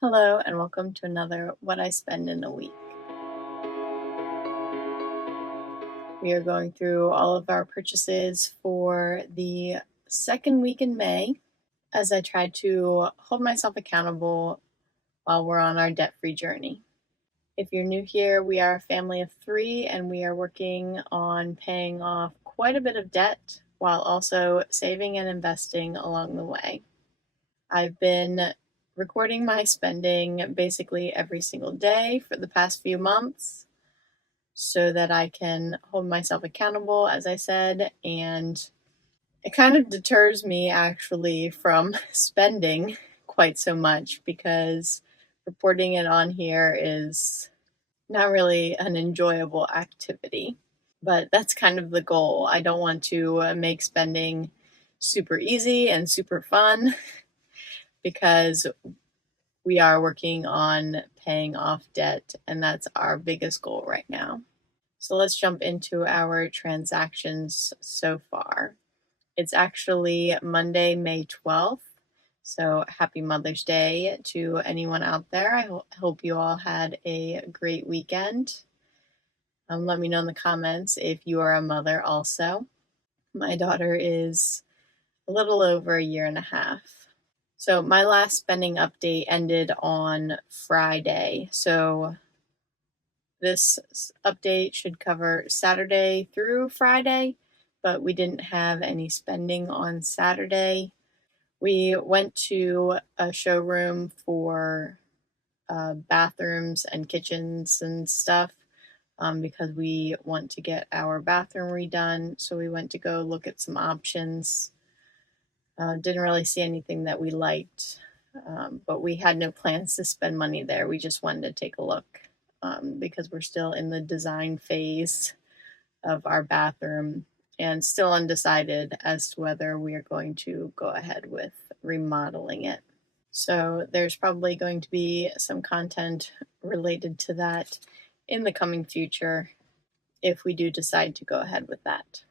Hello, and welcome to another What I Spend in a Week. We are going through all of our purchases for the second week in May as I try to hold myself accountable while we're on our debt free journey. If you're new here, we are a family of three and we are working on paying off quite a bit of debt while also saving and investing along the way. I've been recording my spending basically every single day for the past few months so that I can hold myself accountable, as I said, and it kind of deters me actually from spending quite so much because reporting it on here is not really an enjoyable activity. But that's kind of the goal. I don't want to make spending super easy and super fun because we are working on paying off debt, and that's our biggest goal right now. So let's jump into our transactions so far. It's actually Monday, May 12th. So happy Mother's Day to anyone out there. I hope you all had a great weekend. Let me know in the comments if you are a mother also. My daughter is a little over a year and a half. So my last spending update ended on Friday. So this update should cover Saturday through Friday, but we didn't have any spending on Saturday. We went to a showroom for bathrooms and kitchens and stuff because we want to get our bathroom redone. So we went to go look at some options. Didn't really see anything that we liked, but we had no plans to spend money there. We just wanted to take a look because we're still in the design phase of our bathroom and still undecided as to whether we are going to go ahead with remodeling it. So there's probably going to be some content related to that in the coming future if we do decide to go ahead with that.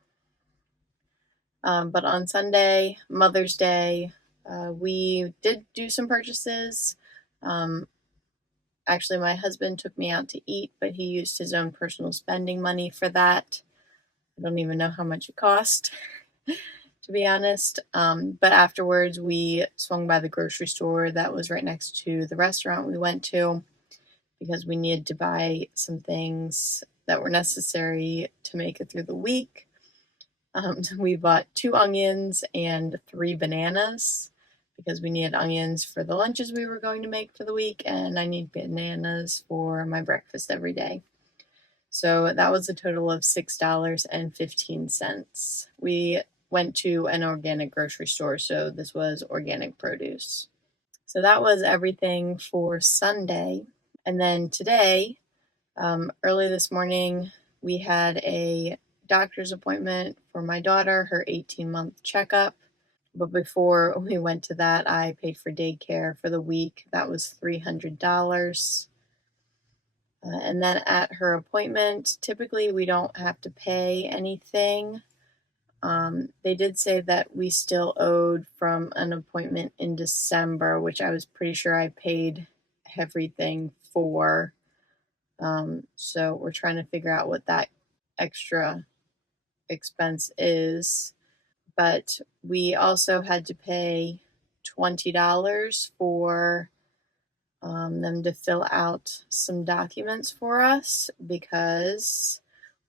But on Sunday, Mother's Day, we did do some purchases. Actually, my husband took me out to eat, but he used his own personal spending money for that. I don't even know how much it cost, to be honest. But afterwards, we swung by the grocery store that was right next to the restaurant we went to because we needed to buy some things that were necessary to make it through the week. We bought 2 onions and 3 bananas because we needed onions for the lunches we were going to make for the week, and I need bananas for my breakfast every day. So that was a total of $6.15. We went to an organic grocery store, so this was organic produce. So that was everything for Sunday. And then today, early this morning, we had a doctor's appointment for my daughter, her 18-month checkup. But before we went to that, I paid for daycare for the week. That was $300. And then at her appointment, typically we don't have to pay anything. They did say that we still owed from an appointment in December, which I was pretty sure I paid everything for. So we're trying to figure out what that extra expense is. But we also had to pay $20 for them to fill out some documents for us because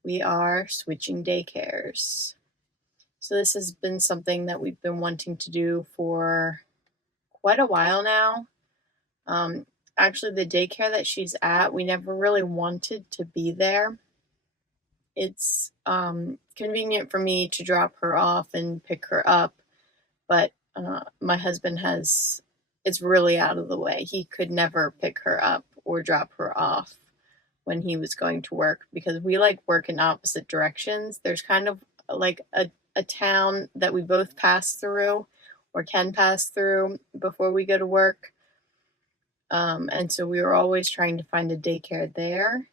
we are switching daycares. So this has been something that we've been wanting to do for quite a while now. Actually, the daycare that she's at, we never really wanted to be there. It's convenient for me to drop her off and pick her up, but my husband it's really out of the way. He could never pick her up or drop her off when he was going to work because we work in opposite directions. There's kind of like a town that we both pass through or can pass through before we go to work. And so we were always trying to find a daycare there,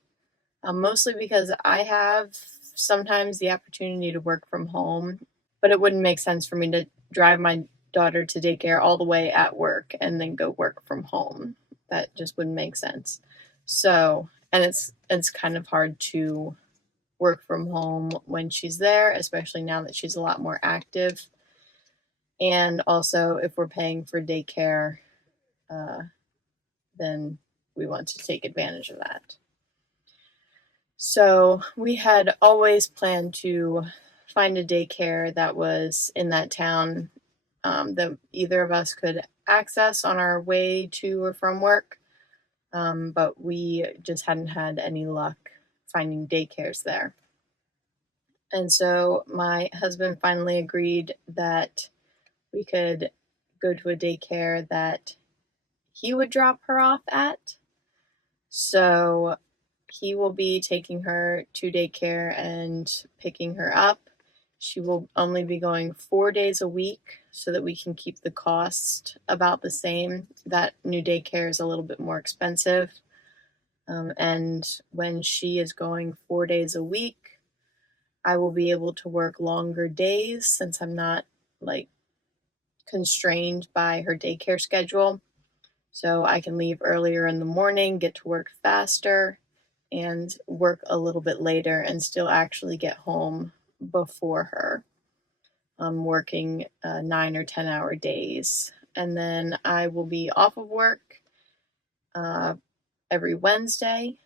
mostly because I have sometimes the opportunity to work from home, but it wouldn't make sense for me to drive my daughter to daycare all the way at work and then go work from home. That just wouldn't make sense. So, and it's kind of hard to work from home when she's there, especially now that she's a lot more active. And also, if we're paying for daycare, uh, then we want to take advantage of that. So we had always planned to find a daycare that was in that town, that either of us could access on our way to or from work. But we just hadn't had any luck finding daycares there. And so my husband finally agreed that we could go to a daycare that he would drop her off at. So he will be taking her to daycare and picking her up. She will only be going 4 days a week so that we can keep the cost about the same. That new daycare is a little bit more expensive. And when she is going 4 days a week, I will be able to work longer days since I'm not like constrained by her daycare schedule. So I can leave earlier in the morning, get to work faster, and work a little bit later and still actually get home before her. I'm working 9 or 10 hour days. And then I will be off of work every Wednesday,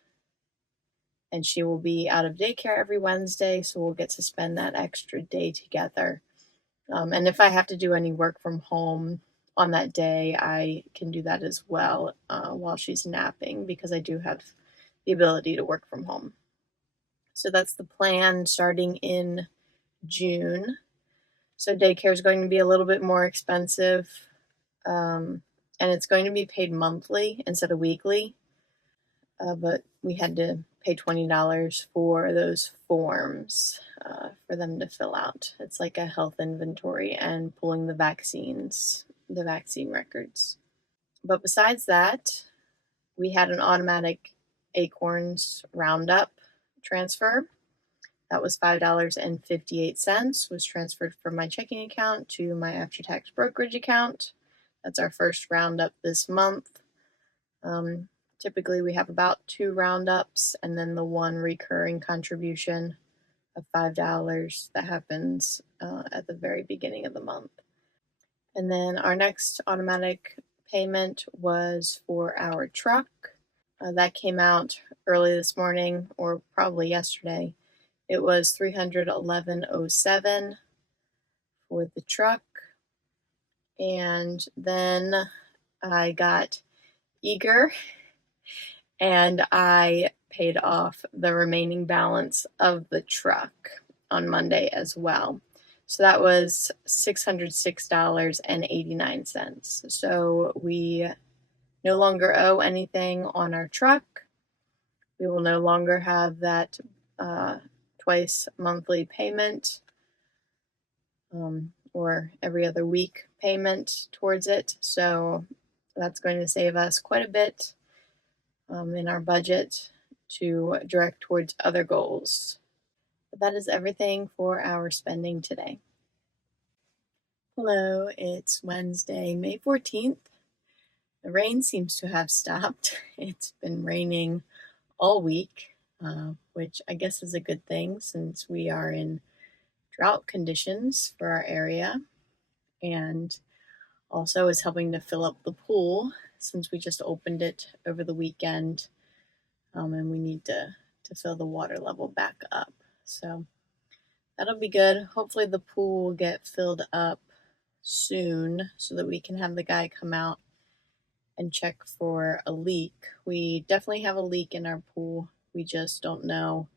and she will be out of daycare every Wednesday, so we'll get to spend that extra day together. And if I have to do any work from home on that day, I can do that as well while she's napping, because I do have the ability to work from home. So that's the plan starting in June. So daycare is going to be a little bit more expensive, and it's going to be paid monthly instead of weekly. But we had to pay $20 for those forms for them to fill out. It's like a health inventory and pulling the vaccine records. But besides that, we had an automatic Acorns Roundup transfer. That was $5.58, was transferred from my checking account to my after-tax brokerage account. That's our first roundup this month. Typically, we have about 2 roundups and then the one recurring contribution of $5 that happens at the very beginning of the month. And then our next automatic payment was for our truck. That came out early this morning, or probably yesterday. It was $311.07 for the truck. And then I got eager and I paid off the remaining balance of the truck on Monday as well. So that was $606.89. So we no longer owe anything on our truck. We will no longer have that twice monthly payment, or every other week payment towards it. So that's going to save us quite a bit in our budget to direct towards other goals. But that is everything for our spending today. Hello, it's Wednesday, May 14th. The rain seems to have stopped. It's been raining all week, which I guess is a good thing since we are in drought conditions for our area, and also is helping to fill up the pool since we just opened it over the weekend, and we need to fill the water level back up. So that'll be good. Hopefully the pool will get filled up soon so that we can have the guy come out and check for a leak. We definitely have a leak in our pool. We just don't know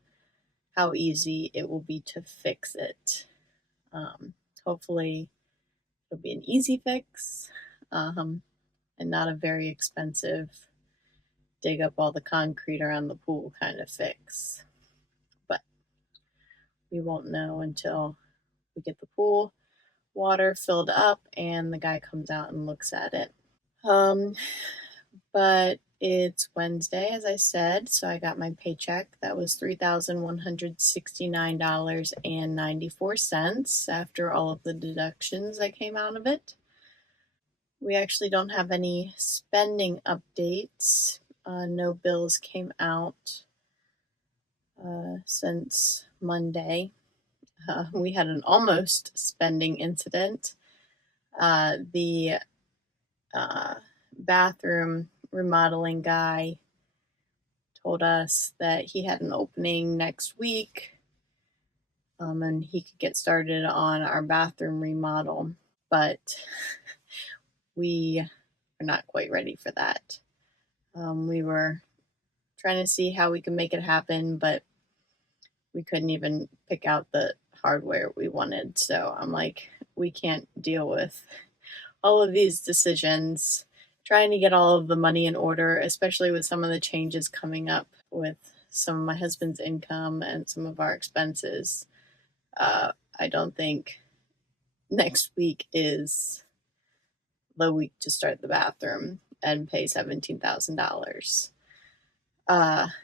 how easy it will be to fix it. Hopefully it'll be an easy fix, and not a very expensive dig up all the concrete around the pool kind of fix. But we won't know until we get the pool water filled up and the guy comes out and looks at it. But it's Wednesday, as I said, so I got my paycheck. That was $3,169.94 after all of the deductions that came out of it. We actually don't have any spending updates. No bills came out since Monday. We had an almost spending incident. The bathroom remodeling guy told us that he had an opening next week, and he could get started on our bathroom remodel. But we are not quite ready for that. We were trying to see how we could make it happen, but we couldn't even pick out the hardware we wanted. So I'm like, we can't deal with all of these decisions, trying to get all of the money in order, especially with some of the changes coming up with some of my husband's income and some of our expenses. I don't think next week is the week to start the bathroom and pay $17,000.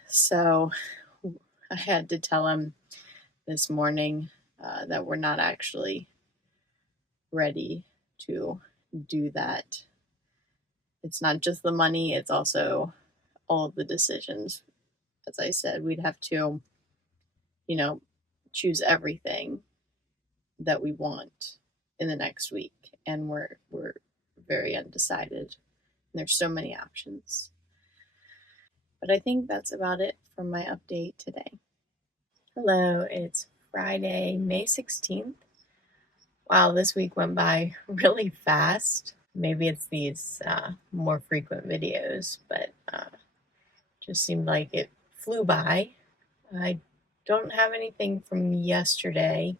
So I had to tell him this morning that we're not actually ready to do that. It's not just the money, it's also all of the decisions. As I said, we'd have to, you know, choose everything that we want in the next week, and we're very undecided. There's so many options. But I think that's about it for my update today. Hello, it's Friday, May 16th. Wow, this week went by really fast. Maybe it's these more frequent videos, but just seemed like it flew by. I don't have anything from yesterday,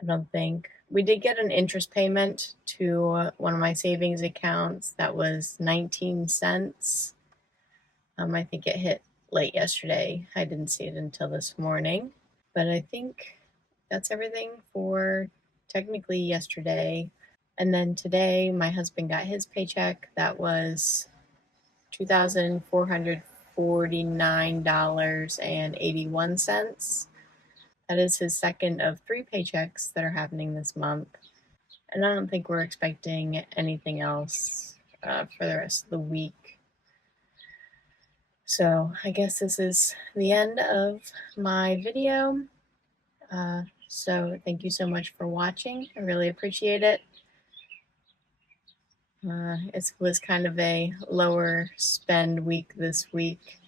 I don't think. We did get an interest payment to one of my savings accounts that was 19 cents. I think it hit late yesterday. I didn't see it until this morning. But I think that's everything for technically yesterday. And then today, my husband got his paycheck. That was $2,449.81. That is his second of three paychecks that are happening this month. And I don't think we're expecting anything else for the rest of the week. So I guess this is the end of my video. So thank you so much for watching. I really appreciate it. It was kind of a lower spend week this week.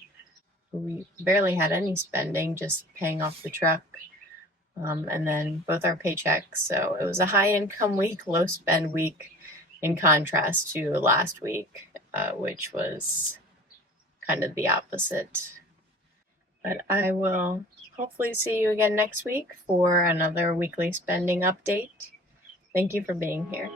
We barely had any spending, just paying off the truck, and then both our paychecks. So it was a high income week, low spend week, in contrast to last week, which was kind of the opposite. But I will hopefully see you again next week for another weekly spending update. Thank you for being here.